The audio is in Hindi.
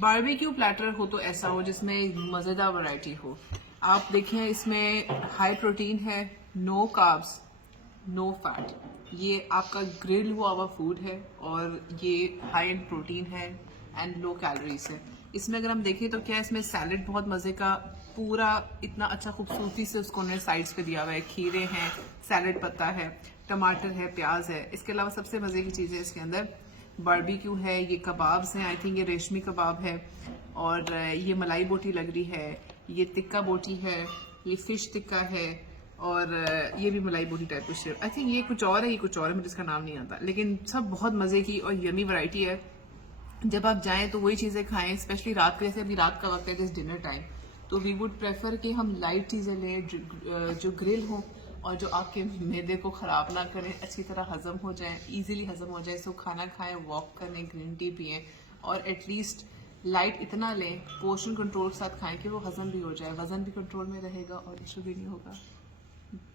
बारबेक्यू प्लेटर हो तो ऐसा हो जिसमें मज़ेदार वैरायटी हो। आप देखें इसमें हाई प्रोटीन है, नो कार्ब्स, नो फैट। ये आपका ग्रिल हुआ हुआ फूड है और ये हाई एंड प्रोटीन है एंड लो कैलोरीज है। इसमें अगर हम देखें तो क्या इसमें सैलेड बहुत मज़े का, पूरा इतना अच्छा खूबसूरती से उसको उन्होंने साइड्स पे दिया हुआ है। खीरे हैं, सैलेड पत्ता है, टमाटर है, प्याज है। इसके अलावा सबसे मज़े की चीज़ है इसके अंदर बारबेक्यू है, ये कबाब्स हैं, आई थिंक ये रेशमी कबाब है, और ये मलाई बोटी लग रही है, ये टिक्का बोटी है, ये फिश टिक्का है, और ये भी मलाई बोटी टाइप कुछ है। आई थिंक ये कुछ और है, ये कुछ और है, मुझे इसका नाम नहीं आता, लेकिन सब बहुत मज़े की और यमी वैरायटी है। जब आप जाएं तो वही चीज़ें खाएं, स्पेशली रात के, जैसे अभी रात का वक्त है, जैसे डिनर टाइम, तो वी वुड प्रेफर कि हम लाइट चीज़ें लें जो ग्रिल हो और जो आपके मैदे को ख़राब ना करें, अच्छी तरह हज़म हो जाए, इजीली हज़म हो जाए। सो खाना खाएं, वॉक करें, ग्रीन टी पिएं और एटलीस्ट लाइट इतना लें, पोर्शन कंट्रोल के साथ खाएं कि वो हज़म भी हो जाए, वज़न भी कंट्रोल में रहेगा और इशू भी नहीं होगा।